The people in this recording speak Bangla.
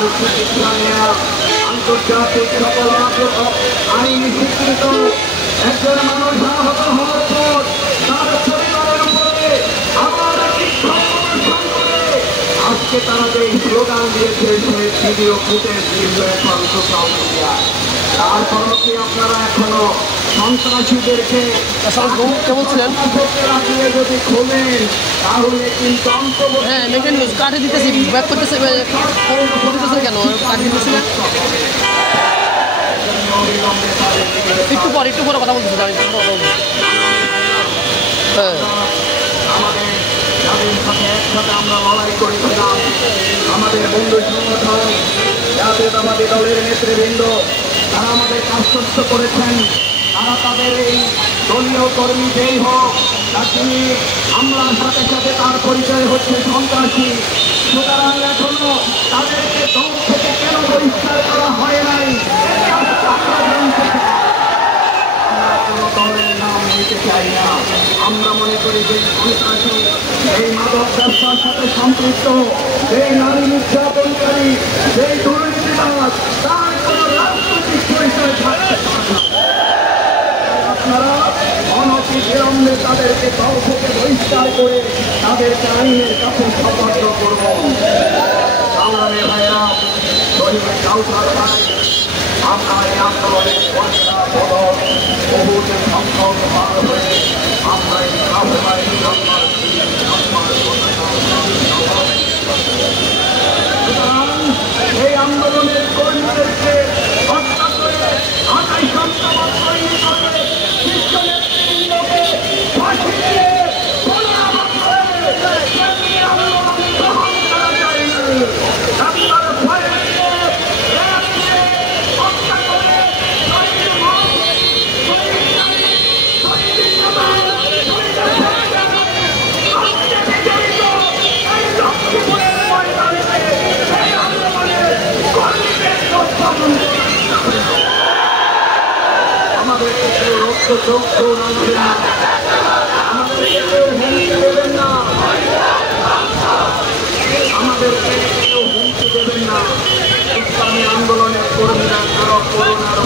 তার চিকিৎসা নেওয়া আন্তর্জাতিক সকল আইন স্বীকৃত একজন মানুষ আহত হওয়ার পর তার পরিবারের উপরে আবার আজকে তারা যে স্লোগান দিয়েছে সেই ভিডিও ফুটেজ কিন্তু এখন সোশ্যাল মিডিয়া। তারপরও কি আপনারা এখনো সন্ত্রাসীদেরকে যদি খোলেন তাহলে কিন্তু হ্যাঁ মেঘা নিউজ কাটে দিতেছি ব্যাক করতেছে কেন কাট দিতেছি না একটু পরে কথা বলতেছি হ্যাঁ যাদের সাথে একসাথে আমরা লড়াই করেছিলাম আমাদের বন্ধু সংগঠন জাতীয়তাবাদী দলের নেতৃবৃন্দ তারা আমাদের আশ্বস্ত করেছেন তারা তাদের এই দলীয় কর্মী যেই হোক তিনি হামলার সাথে সাথে তার পরিচয় হচ্ছে সন্ত্রাসী। সুতরাং এখনো তাদেরকে দল থেকে কেন বহিষ্কার করা হয় নাই দলের নাম নিতে চাই না। আমরা মনে করি যে সন্ত্রাসী এই মাদক ব্যবসার সাথে সম্পৃক্ত এই নারী নির্যাতনকারী এই দুর্নীতিবাজ তার কোনো রাজনৈতিক পরিচয় থাকতে পারে না। আপনারা অনতিবিলম্বে তাদেরকে দল থেকে বহিষ্কার করে তাদেরকে আইনের কাছে সমর্থন করব। সংগ্রামী ভাইরা শহীদ কাউসার ভাই আমরা এই আন্দোলনের কর্মীরা বদল বহুতে সংখ্যক ভাগ হয়ে আমরা এই কাফেলায় এই আন্দোলনের কর্মীদেরকে হত্যা করে আটাই সন্ত্রাস তৈরি করে শীর্ষ নেতৃবৃন্দকে ফাঁসি দিয়ে আন্দোলন গ্রহণ করা যায়নি। আপনার ভয়ে আমাদেরকে কেউ রক্ত চোখ রাখবে না, আমাদেরকে কেউ হুমকি দেবেন না, আমাদেরকে কেউ হুমকি দেবেন না। ইসলামী আন্দোলনের কর্মীরা কারো করোনার